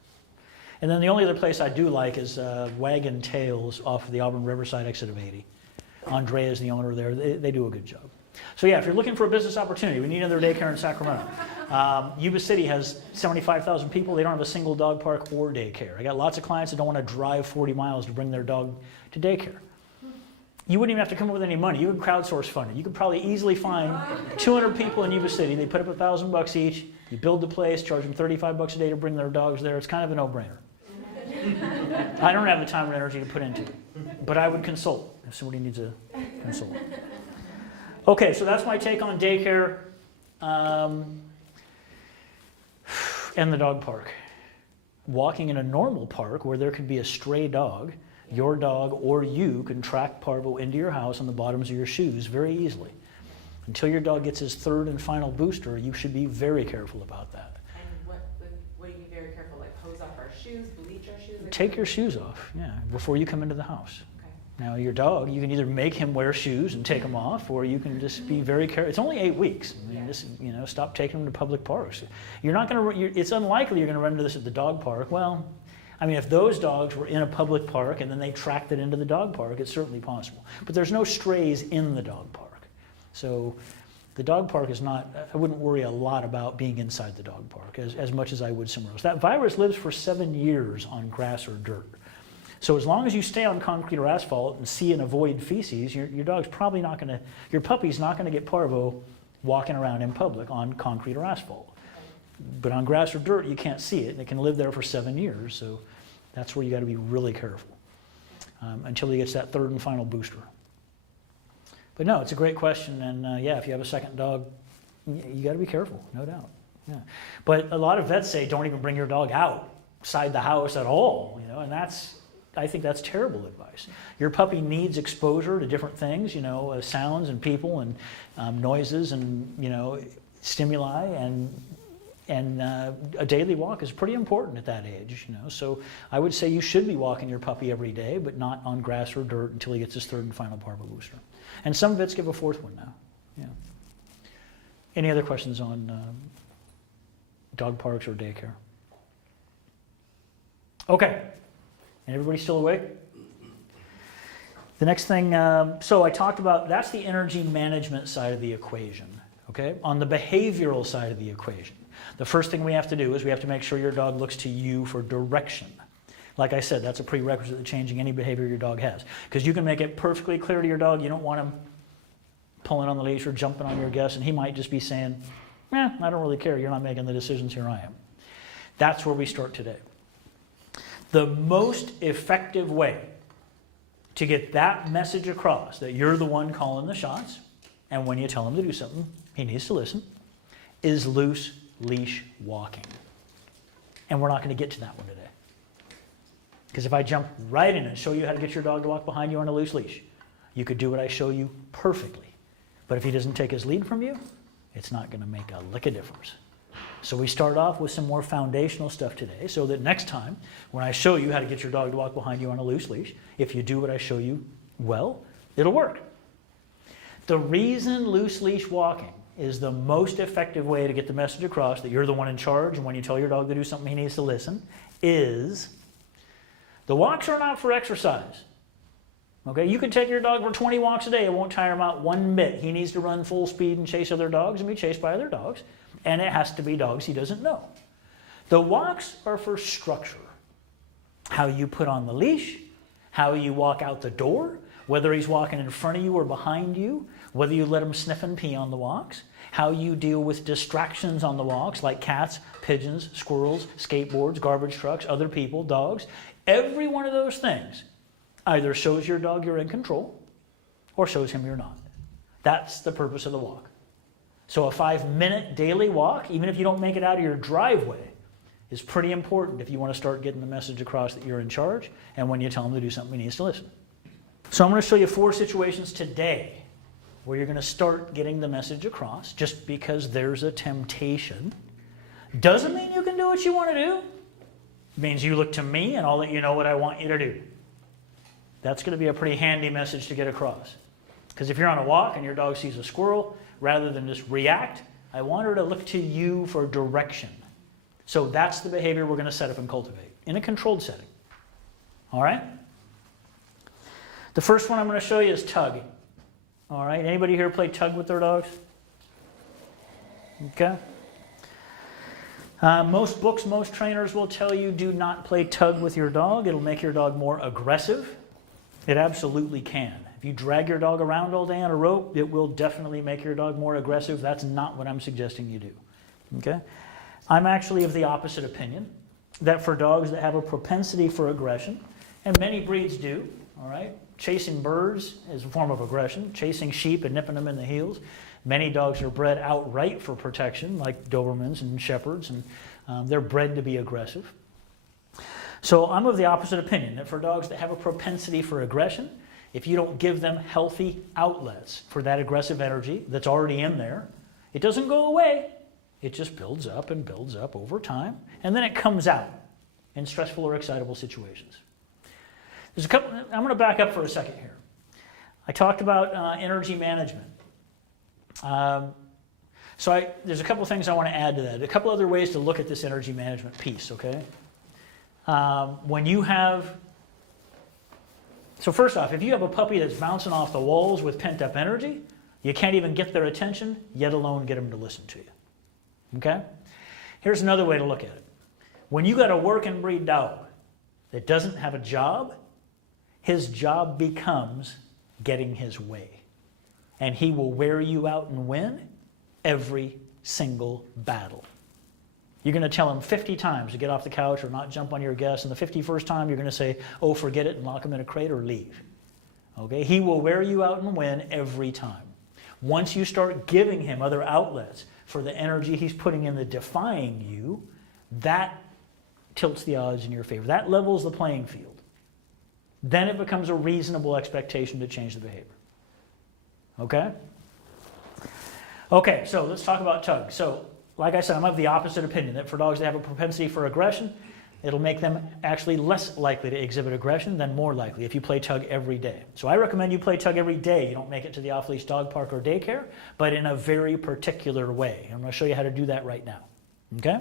And then the only other place I do like is Wagon Tails off of the Auburn Riverside exit of 80. Andrea is the owner there. They do a good job. So yeah, if you're looking for a business opportunity, we need another daycare in Sacramento. Yuba City has 75,000 people. They don't have a single dog park or daycare. I got lots of clients that don't want to drive 40 miles to bring their dog to daycare. You wouldn't even have to come up with any money. You could crowdsource funding. You could probably easily find 200 people in Yuba City. They put up $1,000 each. You build the place, charge them $35 a day to bring their dogs there. It's kind of a no-brainer. I don't have the time or energy to put into it, but I would consult if somebody needs a consult. Okay, so that's my take on daycare and the dog park. Walking in a normal park where there could be a stray dog, your dog or you can track parvo into your house on the bottoms of your shoes very easily. Until your dog gets his third and final booster, you should be very careful about that. And what do you be very careful? Like hose off our shoes, bleach our shoes? Take your shoes off, yeah, before you come into the house. Okay. Now your dog, you can either make him wear shoes and take them off, or you can just be very careful. It's only 8 weeks. I mean, just stop taking them to public parks. You're not going to. It's unlikely you're going to run into this at the dog park. Well, I mean, if those dogs were in a public park and then they tracked it into the dog park, it's certainly possible. But there's no strays in the dog park. So the dog park is not, I wouldn't worry a lot about being inside the dog park as much as I would somewhere else. That virus lives for 7 years on grass or dirt. So as long as you stay on concrete or asphalt and see and avoid feces, your dog's probably not going to, your puppy's not going to get parvo walking around in public on concrete or asphalt. But on grass or dirt, you can't see it, and it can live there for 7 years. So that's where you got to be really careful until he gets that third and final booster. But no, it's a great question, and yeah, if you have a second dog, you got to be careful, no doubt. Yeah. But a lot of vets say don't even bring your dog outside the house at all, and I think that's terrible advice. Your puppy needs exposure to different things, sounds and people and noises and stimuli, and a daily walk is pretty important at that age, So I would say you should be walking your puppy every day, but not on grass or dirt until he gets his third and final parvo booster. And some vets give a fourth one now. Yeah. Any other questions on dog parks or daycare? Okay. And everybody still awake? The next thing, so I talked about, that's the energy management side of the equation. Okay. On the behavioral side of the equation, the first thing we have to do is we have to make sure your dog looks to you for direction. Like I said, that's a prerequisite to changing any behavior your dog has. Because you can make it perfectly clear to your dog you don't want him pulling on the leash or jumping on your guest, and he might just be saying, I don't really care, you're not making the decisions, here I am. That's where we start today. The most effective way to get that message across, that you're the one calling the shots, and when you tell him to do something, he needs to listen, is loose leash walking. And we're not going to get to that one today. Because if I jump right in and show you how to get your dog to walk behind you on a loose leash, You could do what I show you perfectly. But if he doesn't take his lead from you, it's not going to make a lick of difference. So we start off with some more foundational stuff today so that next time when I show you how to get your dog to walk behind you on a loose leash, if you do what I show you well, it'll work. The reason loose leash walking is the most effective way to get the message across that you're the one in charge, and when you tell your dog to do something he needs to listen, is the walks are not for exercise. Okay, you can take your dog for 20 walks a day. It won't tire him out one bit. He needs to run full speed and chase other dogs and be chased by other dogs. And it has to be dogs he doesn't know. The walks are for structure. How you put on the leash, how you walk out the door, whether he's walking in front of you or behind you, whether you let him sniff and pee on the walks, how you deal with distractions on the walks like cats, pigeons, squirrels, skateboards, garbage trucks, other people, dogs. Every one of those things either shows your dog you're in control or shows him you're not. That's the purpose of the walk. So a 5-minute daily walk, even if you don't make it out of your driveway, is pretty important if you want to start getting the message across that you're in charge and when you tell him to do something he needs to listen. So I'm going to show you 4 situations today where you're going to start getting the message across. Just because there's a temptation doesn't mean you can do what you want to do. It means you look to me and I'll let you know what I want you to do. That's going to be a pretty handy message to get across. Because if you're on a walk and your dog sees a squirrel, rather than just react, I want her to look to you for direction. So that's the behavior we're going to set up and cultivate in a controlled setting. All right? The first one I'm going to show you is tug. All right? Anybody here play tug with their dogs? Okay. Most books, most trainers will tell you do not play tug with your dog. It'll make your dog more aggressive. It absolutely can. If you drag your dog around all day on a rope, it will definitely make your dog more aggressive. That's not what I'm suggesting you do. Okay? I'm actually of the opposite opinion, that for dogs that have a propensity for aggression, and many breeds do, all right? Chasing birds is a form of aggression. Chasing sheep and nipping them in the heels. Many dogs are bred outright for protection, like Dobermans and Shepherds, and they're bred to be aggressive. So I'm of the opposite opinion, that for dogs that have a propensity for aggression, if you don't give them healthy outlets for that aggressive energy that's already in there, it doesn't go away. It just builds up and builds up over time, and then it comes out in stressful or excitable situations. I'm going to back up for a second here. I talked about energy management. There's a couple things I want to add to that. A couple other ways to look at this energy management piece, okay? So first off, if you have a puppy that's bouncing off the walls with pent-up energy, you can't even get their attention, yet alone get them to listen to you. Okay? Here's another way to look at it. When you got a working breed dog that doesn't have a job, his job becomes getting his way. And he will wear you out and win every single battle. You're going to tell him 50 times to get off the couch or not jump on your guest, and the 51st time you're going to say, oh, forget it, and lock him in a crate or leave. Okay? He will wear you out and win every time. Once you start giving him other outlets for the energy he's putting in the defying you, that tilts the odds in your favor. That levels the playing field. Then it becomes a reasonable expectation to change the behavior. Okay? Okay, so let's talk about tug. So, like I said, I'm of the opposite opinion, that for dogs that have a propensity for aggression, it'll make them actually less likely to exhibit aggression than more likely if you play tug every day. So I recommend you play tug every day. You don't make it to the off-leash dog park or daycare, but in a very particular way. I'm going to show you how to do that right now. Okay?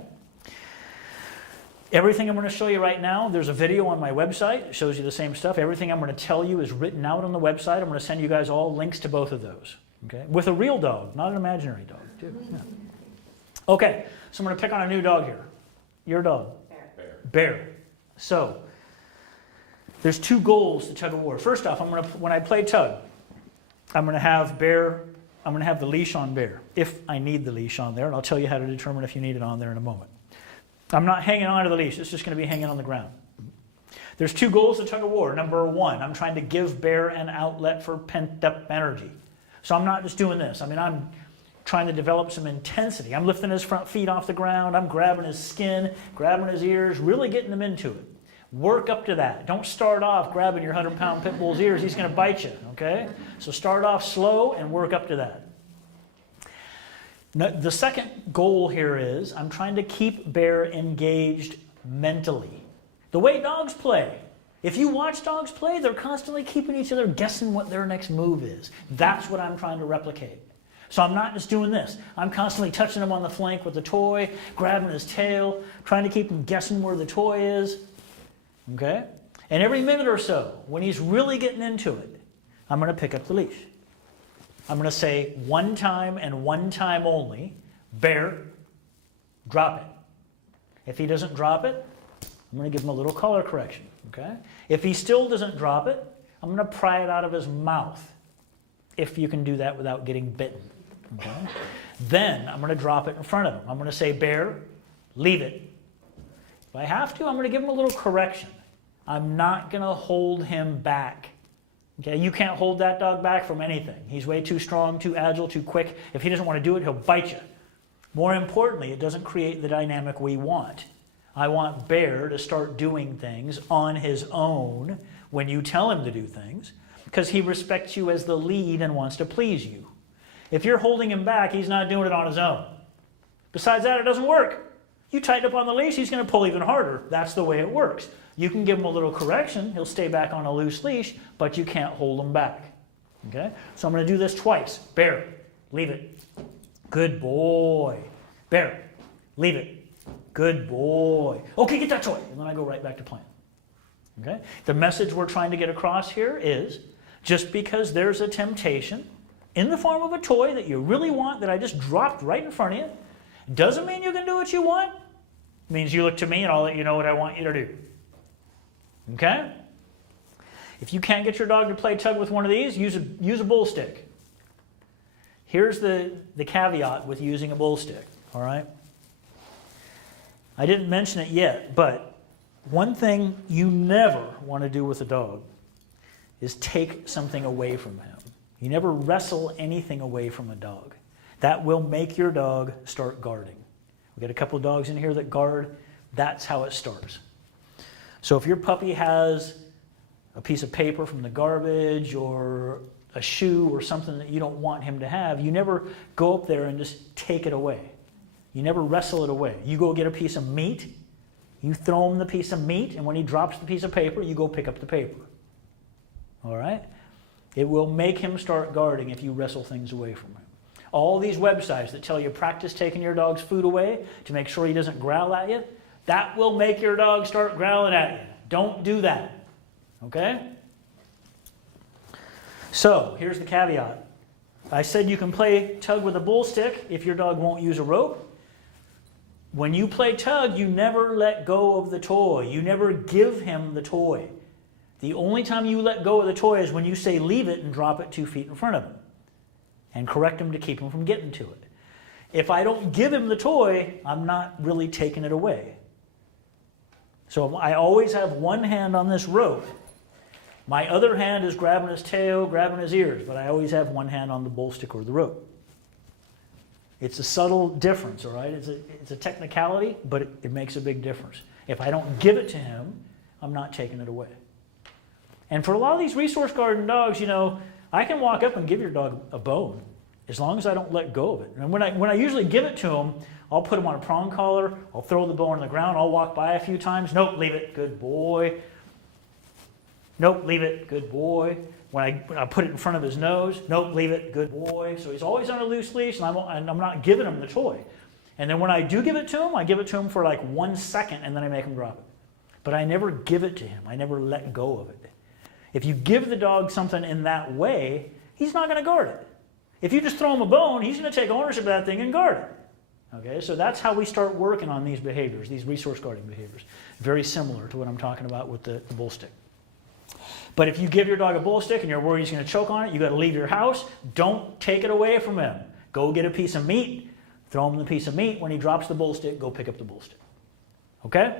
Everything I'm going to show you right now, there's a video on my website. It shows you the same stuff. Everything I'm going to tell you is written out on the website. I'm going to send you guys all links to both of those. Okay? With a real dog, not an imaginary dog. Too. Yeah. Okay, so I'm going to pick on a new dog here. Your dog. Bear. So, there's 2 goals to tug of war. First off, when I play tug, I'm going to have the leash on Bear, if I need the leash on there, and I'll tell you how to determine if you need it on there in a moment. I'm not hanging onto the leash, it's just going to be hanging on the ground. There's 2 goals to tug of war. Number 1, I'm trying to give Bear an outlet for pent-up energy. So I'm not just doing this. I'm trying to develop some intensity. I'm lifting his front feet off the ground. I'm grabbing his skin, grabbing his ears, really getting him into it. Work up to that. Don't start off grabbing your 100-pound pit bull's ears. He's going to bite you, okay? So start off slow and work up to that. Now, the second goal here is I'm trying to keep Bear engaged mentally. The way dogs play. If you watch dogs play, they're constantly keeping each other guessing what their next move is. That's what I'm trying to replicate. So I'm not just doing this. I'm constantly touching him on the flank with the toy, grabbing his tail, trying to keep him guessing where the toy is. Okay? And every minute or so, when he's really getting into it, I'm going to pick up the leash. I'm going to say one time and one time only, Bear, drop it. If he doesn't drop it, I'm going to give him a little color correction. Okay? If he still doesn't drop it, I'm going to pry it out of his mouth, if you can do that without getting bitten. Okay? Then I'm going to drop it in front of him. I'm going to say, Bear, leave it. If I have to, I'm going to give him a little correction. I'm not going to hold him back. Okay, you can't hold that dog back from anything. He's way too strong, too agile, too quick. If he doesn't want to do it, he'll bite you. More importantly, it doesn't create the dynamic we want. I want Bear to start doing things on his own when you tell him to do things, because he respects you as the lead and wants to please you. If you're holding him back, he's not doing it on his own. Besides that, it doesn't work. You tighten up on the leash, he's going to pull even harder. That's the way it works. You can give him a little correction. He'll stay back on a loose leash, but you can't hold him back. Okay? So I'm going to do this twice. Bear, leave it. Good boy. Bear, leave it. Good boy. Okay, get that toy. And then I go right back to playing. Okay? The message we're trying to get across here is just because there's a temptation in the form of a toy that you really want that I just dropped right in front of you, doesn't mean you can do what you want. It means you look to me and I'll let you know what I want you to do. Okay? If you can't get your dog to play tug with one of these, use a bull stick. Here's the caveat with using a bull stick. All right? I didn't mention it yet, but one thing you never want to do with a dog is take something away from him. You never wrestle anything away from a dog. That will make your dog start guarding. We've got a couple of dogs in here that guard. That's how it starts. So if your puppy has a piece of paper from the garbage or a shoe or something that you don't want him to have, you never go up there and just take it away. You never wrestle it away. You go get a piece of meat, you throw him the piece of meat, and when he drops the piece of paper, you go pick up the paper. All right? It will make him start guarding if you wrestle things away from him. All these websites that tell you practice taking your dog's food away to make sure he doesn't growl at you, that will make your dog start growling at you. Don't do that. Okay? So, here's the caveat. I said you can play tug with a bull stick if your dog won't use a rope. When you play tug, you never let go of the toy. You never give him the toy. The only time you let go of the toy is when you say leave it and drop it 2 feet in front of him and correct him to keep him from getting to it. If I don't give him the toy, I'm not really taking it away. So I always have one hand on this rope. My other hand is grabbing his tail, grabbing his ears, but I always have one hand on the bull stick or the rope. It's a subtle difference, all right? It's a technicality, but it makes a big difference. If I don't give it to him, I'm not taking it away. And for a lot of these resource garden dogs, you know, I can walk up and give your dog a bone as long as I don't let go of it. And when I usually give it to him, I'll put him on a prong collar, I'll throw the bone on the ground, I'll walk by a few times. Nope, leave it, good boy. Nope, leave it, good boy. When I put it in front of his nose, nope, leave it, good boy. So he's always on a loose leash, and I'm not giving him the toy. And then when I do give it to him, I give it to him for like 1 second, and then I make him drop it. But I never give it to him. I never let go of it. If you give the dog something in that way, he's not going to guard it. If you just throw him a bone, he's going to take ownership of that thing and guard it. Okay, so that's how we start working on these behaviors, these resource guarding behaviors. Very similar to what I'm talking about with the bull stick. But if you give your dog a bull stick and you're worried he's going to choke on it, you got to leave your house. Don't take it away from him. Go get a piece of meat, throw him the piece of meat. When he drops the bull stick, go pick up the bull stick. Okay?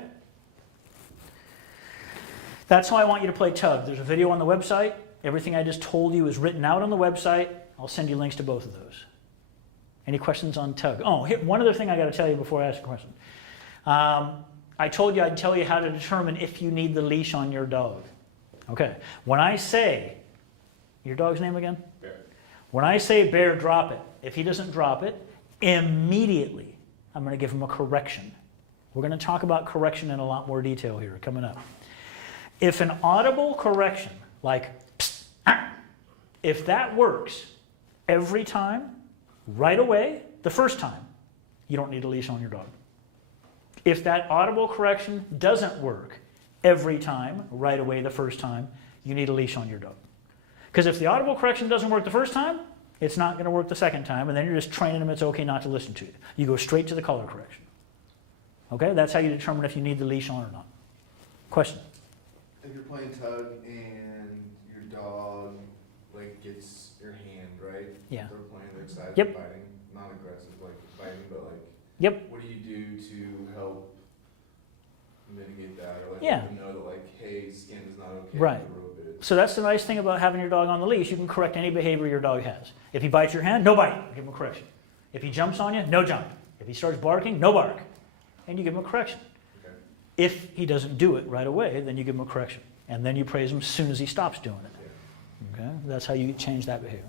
That's how I want you to play tug. There's a video on the website. Everything I just told you is written out on the website. I'll send you links to both of those. Any questions on tug? Oh, one other thing I got to tell you before I ask a question. I told you I'd tell you how to determine if you need the leash on your dog. Okay. When I say, your dog's name again? Bear. When I say Bear, drop it, if he doesn't drop it, immediately I'm going to give him a correction. We're going to talk about correction in a lot more detail here coming up. If an audible correction, like, psst, ah, if that works every time, right away, the first time, you don't need a leash on your dog. If that audible correction doesn't work every time, right away the first time, you need a leash on your dog. Because if the audible correction doesn't work the first time, it's not going to work the second time, and then you're just training them it's okay not to listen to you. You go straight to the color correction. Okay, that's how you determine if you need the leash on or not. Question? If you're playing tug and your dog like gets your hand, right? Yeah. They're playing, they're excited, Yep. biting, not aggressive, like biting, but like, Yep. what do you do to help mitigate that, or like Yeah. let them know that like, hey, skin is not okay Right. with the rope bit? So that's the nice thing about having your dog on the leash. You can correct any behavior your dog has. If he bites your hand, no bite. Give him a correction. If he jumps on you, no jump. If he starts barking, no bark. And you give him a correction. Okay. If he doesn't do it right away, then you give him a correction. And then you praise him as soon as he stops doing it. Yeah. Okay? That's how you change that behavior.